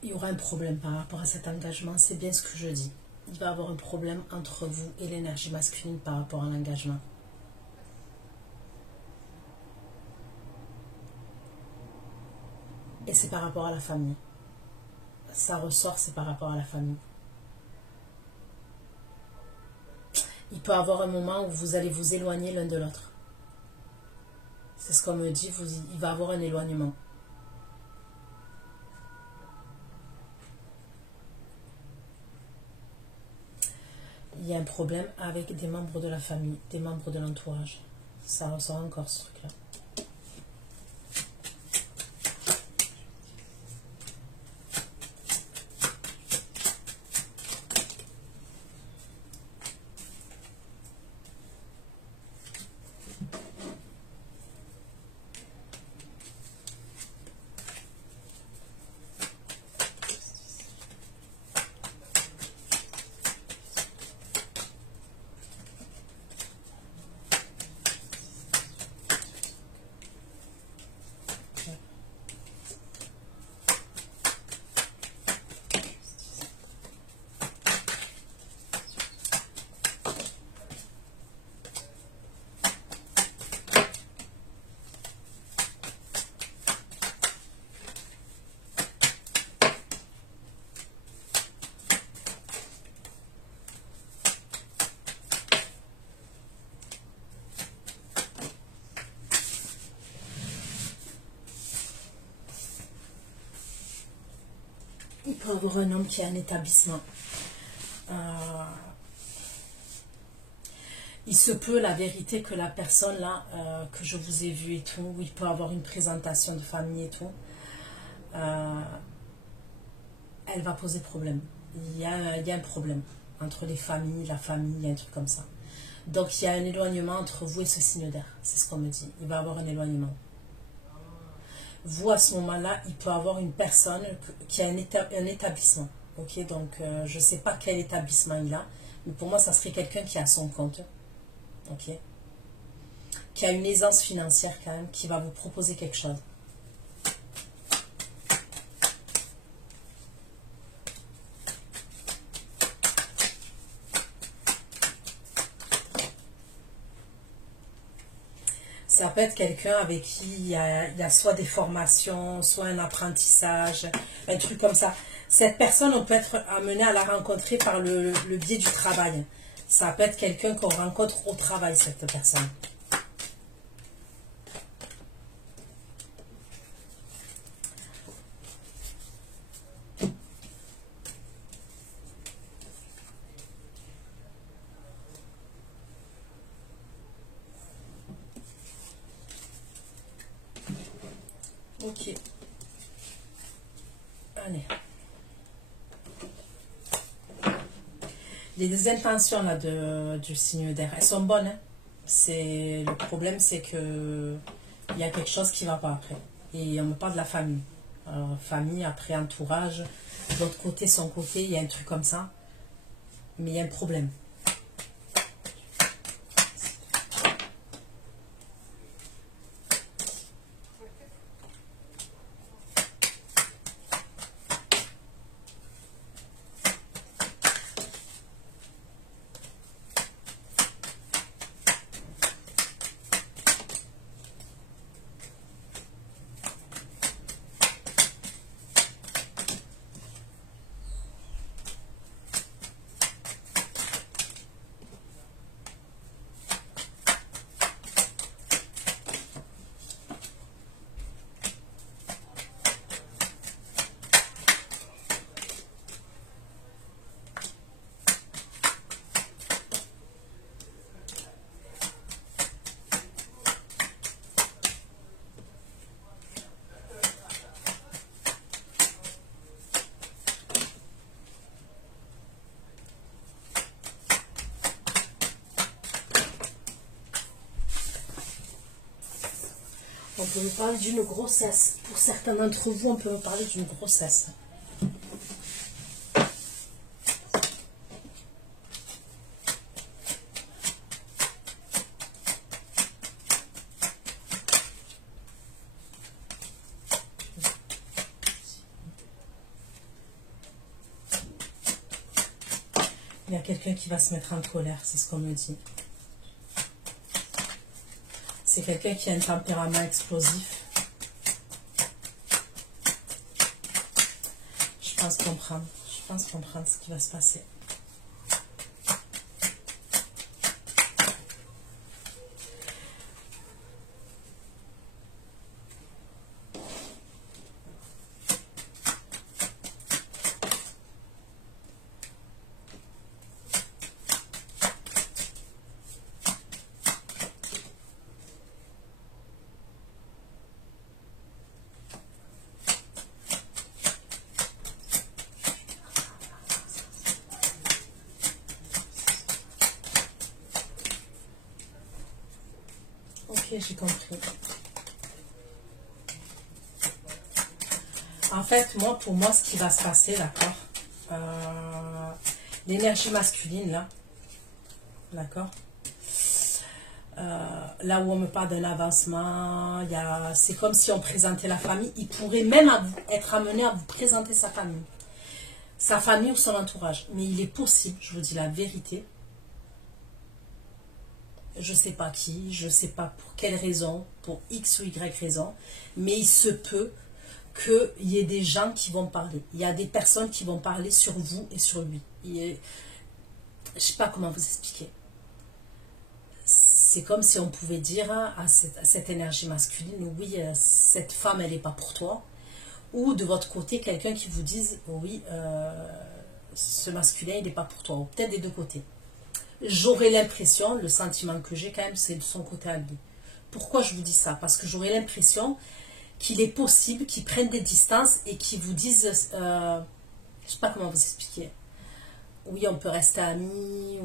Il y aura un problème par rapport à cet engagement, c'est bien ce que je dis. Il va y avoir un problème entre vous et l'énergie masculine par rapport à l'engagement. Et c'est par rapport à la famille. Ça ressort, c'est par rapport à la famille. Il peut y avoir un moment où vous allez vous éloigner l'un de l'autre. C'est ce qu'on me dit, il va y avoir un éloignement. Il y a un problème avec des membres de la famille, des membres de l'entourage. Ça ressort encore ce truc-là. Il peut y avoir un homme qui a un établissement. Il se peut, la vérité, que la personne là, que je vous ai vue et tout, où il peut y avoir une présentation de famille et tout, elle va poser problème. Il y a un problème entre les familles, la famille, il y a un truc comme ça. Donc il y a un éloignement entre vous et ce signe d'air. C'est ce qu'on me dit. Il va y avoir un éloignement. Vous, à ce moment-là, il peut y avoir une personne qui a un établissement. Ok, donc je ne sais pas quel établissement il a, mais pour moi, ça serait quelqu'un qui a son compte. Ok, qui a une aisance financière quand même, qui va vous proposer quelque chose. Ça peut être quelqu'un avec qui il y a soit des formations, soit un apprentissage, un truc comme ça. Cette personne, on peut être amené à la rencontrer par le biais du travail. Ça peut être quelqu'un qu'on rencontre au travail, cette personne. Ok. Allez. Les intentions là du signe d'air, elles sont bonnes. Hein. Le problème, c'est que il y a quelque chose qui ne va pas après. Et on me parle de la famille. Alors, famille, après entourage. De l'autre côté, son côté, il y a un truc comme ça. Mais il y a un problème. On peut me parler d'une grossesse. Pour certains d'entre vous, on peut me parler d'une grossesse. Il y a quelqu'un qui va se mettre en colère, c'est ce qu'on me dit. C'est quelqu'un qui a un tempérament explosif. Je pense comprendre ce qui va se passer. Ok, j'ai compris. En fait, pour moi, ce qui va se passer, d'accord, l'énergie masculine, là, d'accord, là où on me parle d'un avancement, c'est comme si on présentait la famille. Il pourrait même être amené à vous présenter sa famille ou son entourage. Mais il est possible, je vous dis la vérité, je ne sais pas qui, je ne sais pas pour quelle raison, pour X ou Y raison, mais il se peut qu'il y ait des gens qui vont parler. Il y a des personnes qui vont parler sur vous et sur lui. Je ne sais pas comment vous expliquer. C'est comme si on pouvait dire à cette énergie masculine, oui, cette femme, elle n'est pas pour toi. Ou de votre côté, quelqu'un qui vous dise, oui, ce masculin, il n'est pas pour toi. Ou peut-être des deux côtés. J'aurais l'impression, le sentiment que j'ai quand même, c'est de son côté à lui. Pourquoi je vous dis ça? Parce que j'aurais l'impression qu'il est possible qu'ils prennent des distances et qu'ils vous disent, je ne sais pas comment vous expliquer. Oui, on peut rester amis,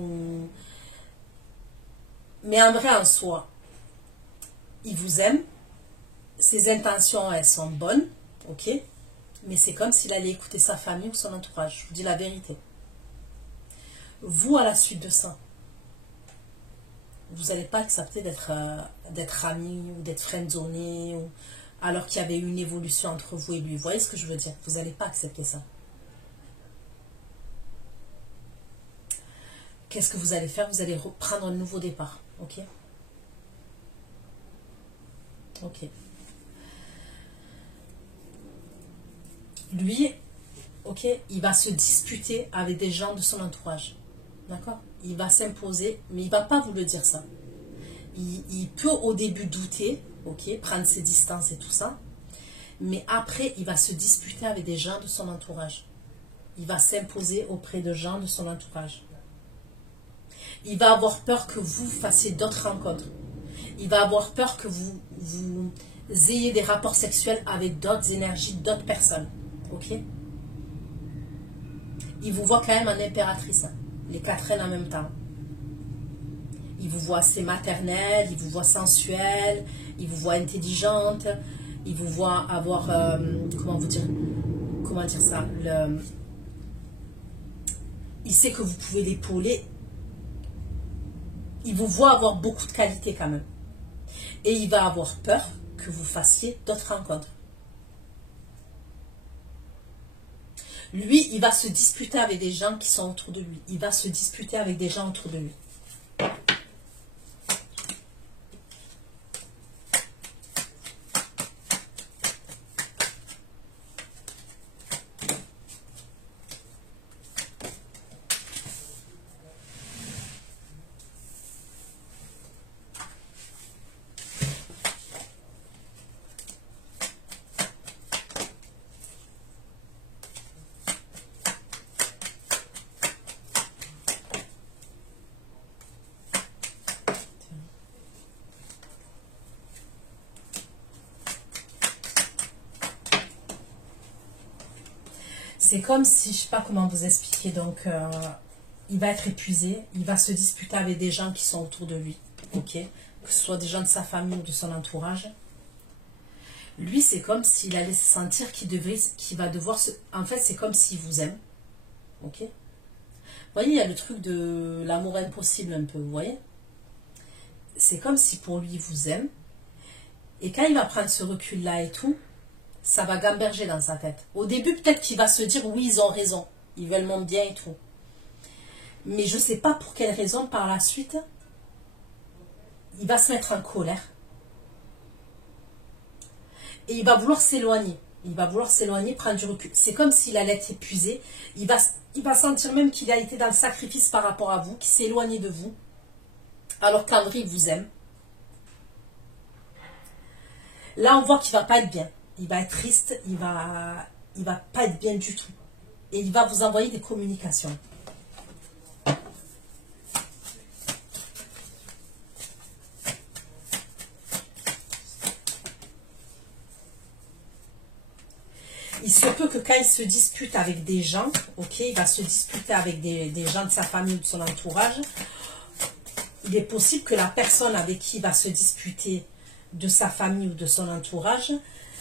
mais en vrai, en soi, il vous aime, ses intentions, elles sont bonnes, ok? Mais c'est comme s'il allait écouter sa famille ou son entourage, je vous dis la vérité. Vous, à la suite de ça, vous n'allez pas accepter d'être ami ou d'être friendzoné, alors qu'il y avait une évolution entre vous et lui. Vous voyez ce que je veux dire? Vous n'allez pas accepter ça. Qu'est-ce que vous allez faire? Vous allez reprendre un nouveau départ, ok? Ok. Lui, ok, il va se disputer avec des gens de son entourage. D'accord? Il va s'imposer, mais il ne va pas vous le dire ça. Il peut au début douter, ok, prendre ses distances et tout ça, mais après, il va se disputer avec des gens de son entourage. Il va s'imposer auprès de gens de son entourage. Il va avoir peur que vous fassiez d'autres rencontres. Il va avoir peur que vous ayez des rapports sexuels avec d'autres énergies, d'autres personnes. Ok? Il vous voit quand même en impératrice. Hein. Les 4 reines en même temps. Il vous voit assez maternelle, il vous voit sensuelle, il vous voit intelligente, il vous voit avoir, comment dire ça, il sait que vous pouvez l'épauler. Il vous voit avoir beaucoup de qualités quand même. Et il va avoir peur que vous fassiez d'autres rencontres. Lui, il va se disputer avec des gens qui sont autour de lui. Il va se disputer avec des gens autour de lui. C'est comme si, je ne sais pas comment vous expliquer, donc il va être épuisé, il va se disputer avec des gens qui sont autour de lui, ok? Que ce soit des gens de sa famille ou de son entourage. Lui, c'est comme s'il allait se sentir qu'il va devoir se... En fait, c'est comme s'il vous aime. Ok? Vous voyez, il y a le truc de l'amour impossible un peu, vous voyez? C'est comme si pour lui, il vous aime. Et quand il va prendre ce recul-là et tout, ça va gamberger dans sa tête. Au début, peut-être qu'il va se dire, oui, ils ont raison. Ils veulent mon bien et tout. Mais je ne sais pas pour quelle raison, par la suite, il va se mettre en colère. Et il va vouloir s'éloigner. Il va vouloir s'éloigner, prendre du recul. C'est comme s'il allait être épuisé. Il va sentir même qu'il a été dans le sacrifice par rapport à vous, qu'il s'est éloigné de vous. Alors qu'André vous aime. Là, on voit qu'il ne va pas être bien. Il va être triste. Il va pas être bien du tout. Et il va vous envoyer des communications. Il se peut que quand il se dispute avec des gens, ok, il va se disputer avec des gens de sa famille ou de son entourage, il est possible que la personne avec qui il va se disputer de sa famille ou de son entourage,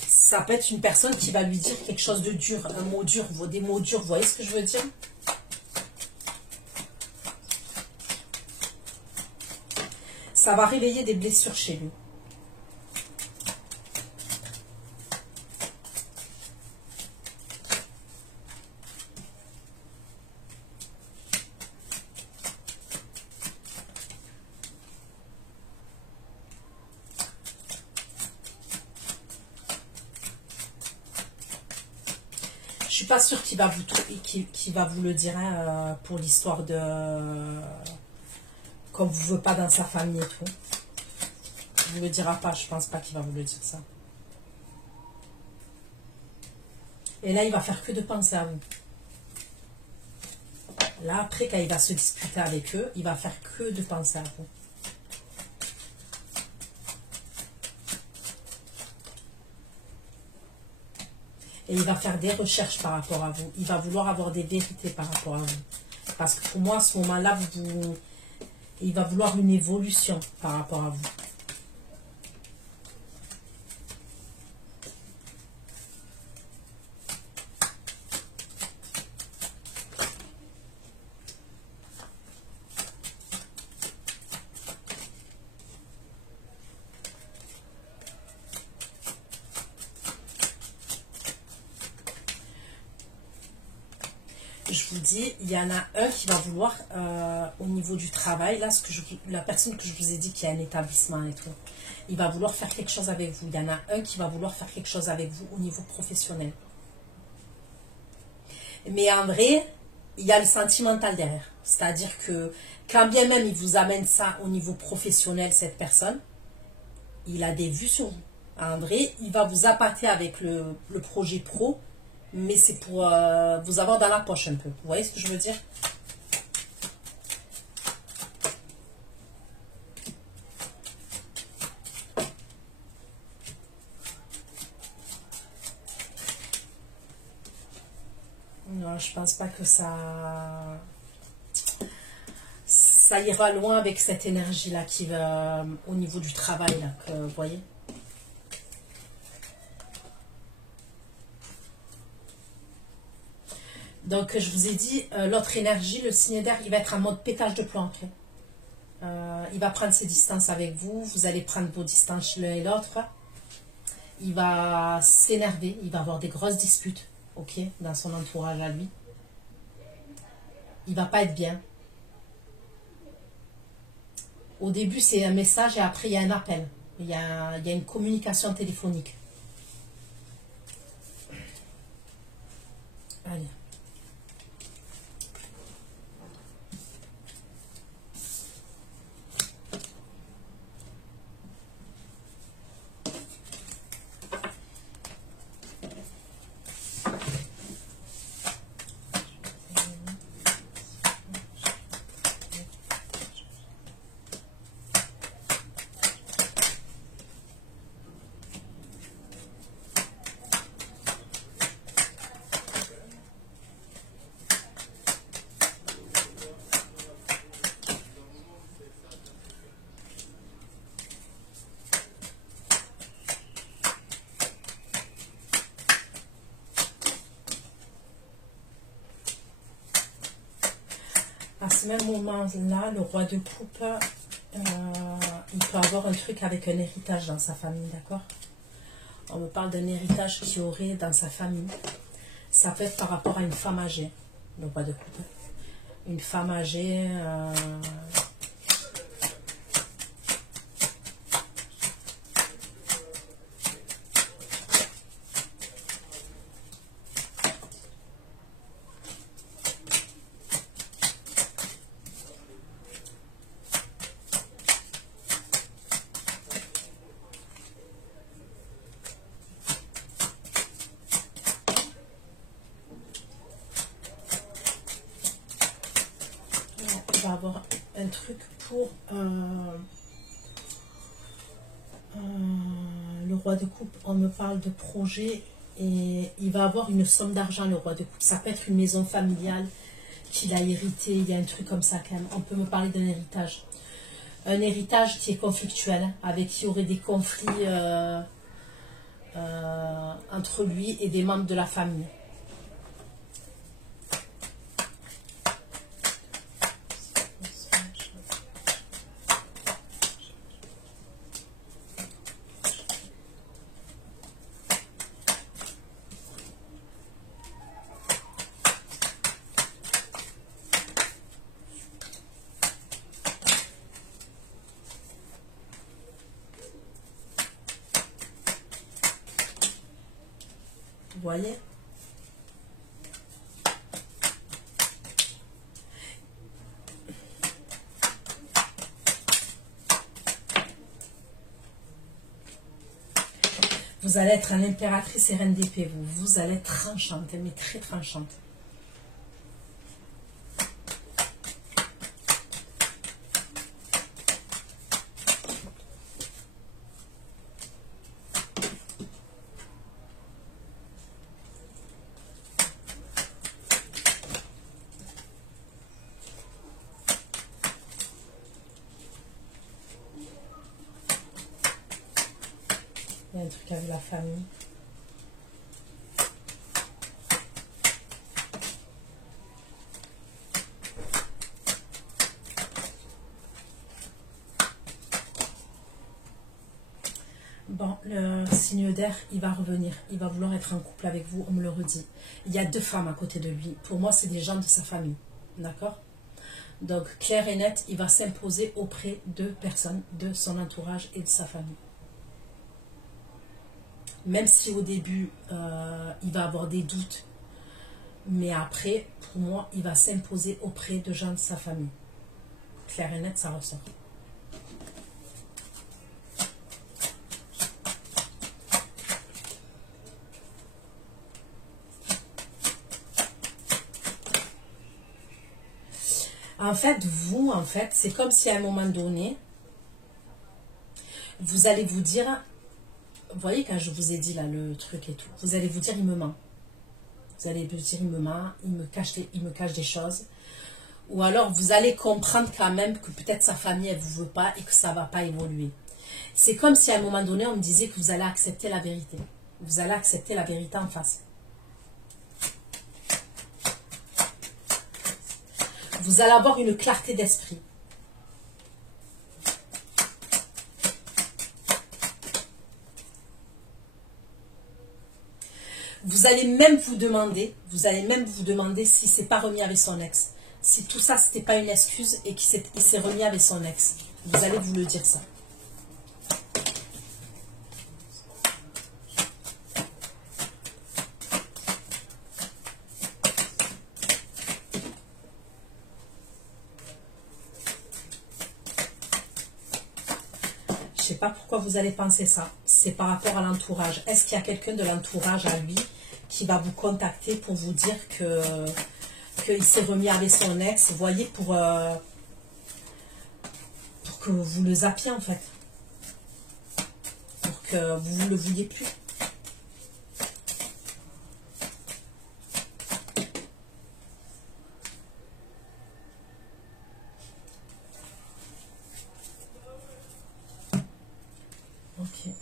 ça peut être une personne qui va lui dire quelque chose de dur, un mot dur, des mots durs, vous voyez ce que je veux dire? Ça va réveiller des blessures chez lui. Je suis pas sûre qu'il va vous le dire hein, pour l'histoire de comme vous ne veut pas dans sa famille et tout. Il ne le dira pas, je pense pas qu'il va vous le dire ça. Et là, il va faire que de penser à vous. Là, après, quand il va se disputer avec eux, il va faire que de penser à vous. Et il va faire des recherches par rapport à vous. Il va vouloir avoir des vérités par rapport à vous. Parce que pour moi, à ce moment-là, il va vouloir une évolution par rapport à vous. Je vous dis, il y en a un qui va vouloir, au niveau du travail, là, la personne que je vous ai dit qui a un établissement et tout, il va vouloir faire quelque chose avec vous. Il y en a un qui va vouloir faire quelque chose avec vous au niveau professionnel. Mais en vrai, il y a le sentimental derrière. C'est-à-dire que quand bien même il vous amène ça au niveau professionnel, cette personne, il a des vues sur vous. En vrai, il va vous appâter avec le projet pro, mais c'est pour vous avoir dans la poche un peu. Vous voyez ce que je veux dire? Non, je pense pas que ça ira loin avec cette énergie-là qui va au niveau du travail, là, que, vous voyez? Donc, je vous ai dit, l'autre énergie, le signe d'air, il va être en mode pétage de plomb. Okay, il va prendre ses distances avec vous. Vous allez prendre vos distances l'un et l'autre. Il va s'énerver. Il va avoir des grosses disputes, ok, dans son entourage à lui. Il va pas être bien. Au début, c'est un message et après, il y a un appel. Il y a une communication téléphonique. Allez. ce même moment-là, le roi de coupe, il peut avoir un truc avec un héritage dans sa famille, d'accord? On me parle d'un héritage qu'il aurait dans sa famille. Ça peut être par rapport à une femme âgée, le roi de coupe. Une femme âgée... on va avoir un truc pour le roi de coupe. On me parle de projet et il va avoir une somme d'argent, le roi de coupe. Ça peut être une maison familiale qu'il a hérité, il y a un truc comme ça quand même. On peut me parler d'un héritage. Un héritage qui est conflictuel, avec qui il y aurait des conflits entre lui et des membres de la famille. Vous voyez? Vous allez être l'impératrice et reine d'épée. Vous allez être tranchante, mais très tranchante. Il y a un truc avec la famille. Bon, le signe d'air, il va revenir. Il va vouloir être en couple avec vous, on me le redit. Il y a 2 femmes à côté de lui. Pour moi, c'est des gens de sa famille. D'accord? Donc, clair et net, il va s'imposer auprès de personnes de son entourage et de sa famille. Même si au début, il va avoir des doutes. Mais après, pour moi, il va s'imposer auprès de gens de sa famille. Clair et net, ça ressort. En fait, c'est comme si à un moment donné, vous allez vous dire, vous voyez quand je vous ai dit là le truc et tout, vous allez vous dire il me ment. Vous allez vous dire il me ment, il me cache des choses. Ou alors vous allez comprendre quand même que peut-être sa famille elle vous veut pas et que ça va pas évoluer. C'est comme si à un moment donné on me disait que vous allez accepter la vérité. Vous allez accepter la vérité en face. Vous allez avoir une clarté d'esprit. Vous allez même vous demander si c'est pas remis avec son ex. Si tout ça, c'était pas une excuse et qu'il s'est remis avec son ex. Vous allez vous le dire ça. Je sais pas pourquoi vous allez penser ça. C'est par rapport à l'entourage. Est-ce qu'il y a quelqu'un de l'entourage à lui qui va vous contacter pour vous dire qu'il s'est remis avec son ex, vous voyez, pour que vous le zappiez en fait. Pour que vous ne le vouliez plus. Ok.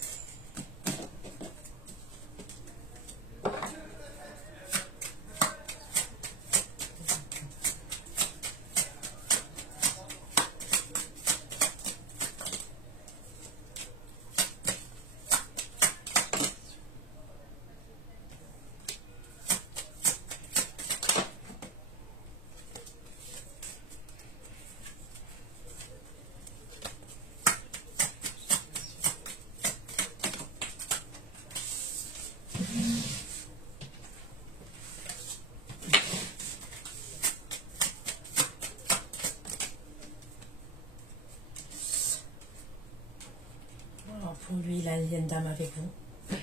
Pour lui, il a un lien d'âme avec vous.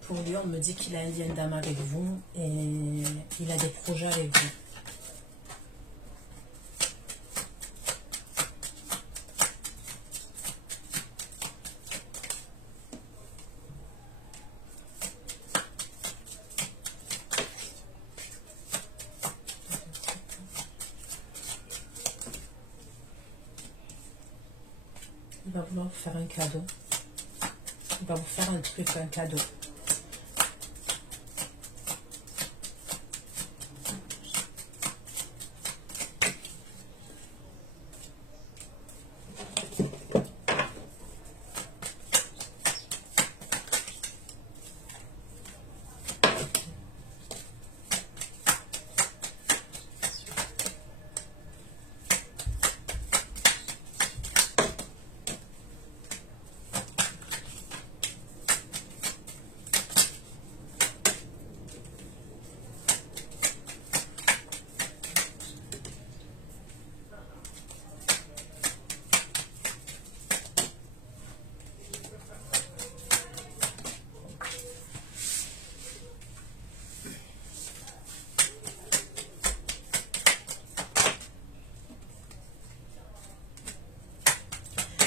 Pour lui, on me dit qu'il a un lien d'âme avec vous et il a des projets avec vous. Il va vouloir vous faire un cadeau. Il va vous faire un truc, un cadeau.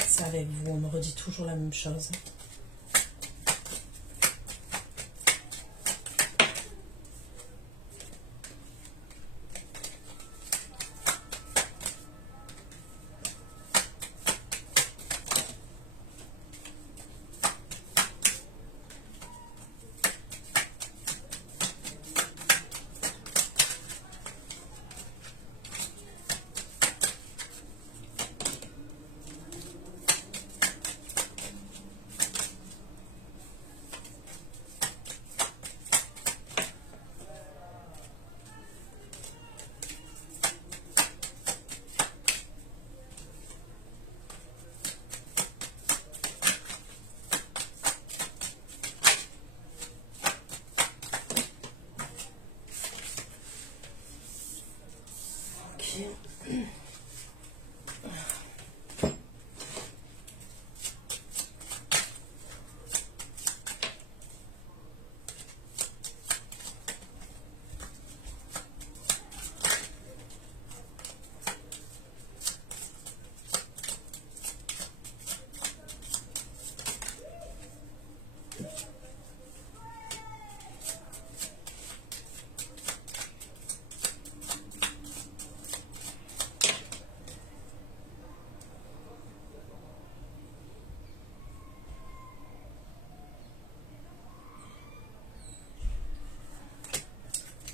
C'est avec vous, on me redit toujours la même chose.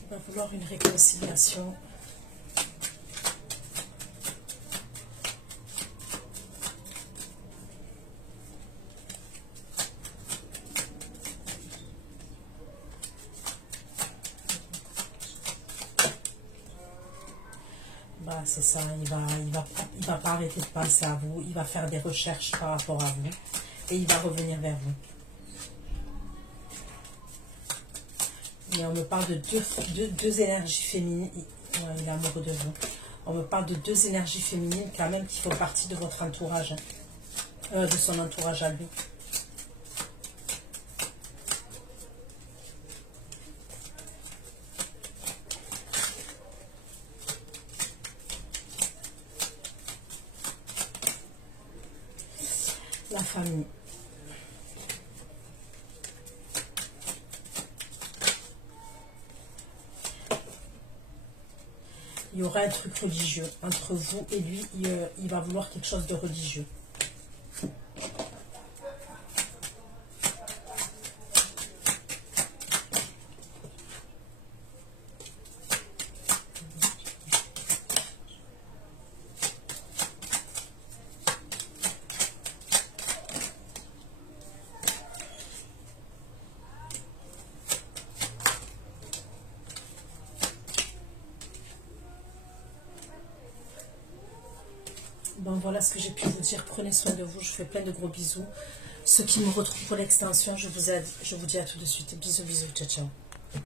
Il va vouloir une réconciliation. Bah, c'est ça, il va pas arrêter de penser à vous, il va faire des recherches par rapport à vous et il va revenir vers vous. Et on me parle de deux énergies féminines. Ouais, il est amoureux de vous. On me parle de deux énergies féminines quand même qui font partie de votre entourage. De son entourage à lui. La famille. Il y aura un truc religieux entre vous et lui. Il va vouloir quelque chose de religieux. Bon, voilà ce que j'ai pu vous dire. Prenez soin de vous. Je fais plein de gros bisous. Ceux qui me retrouvent pour l'extension, je vous dis à tout de suite. Bisous, bisous. Ciao, ciao.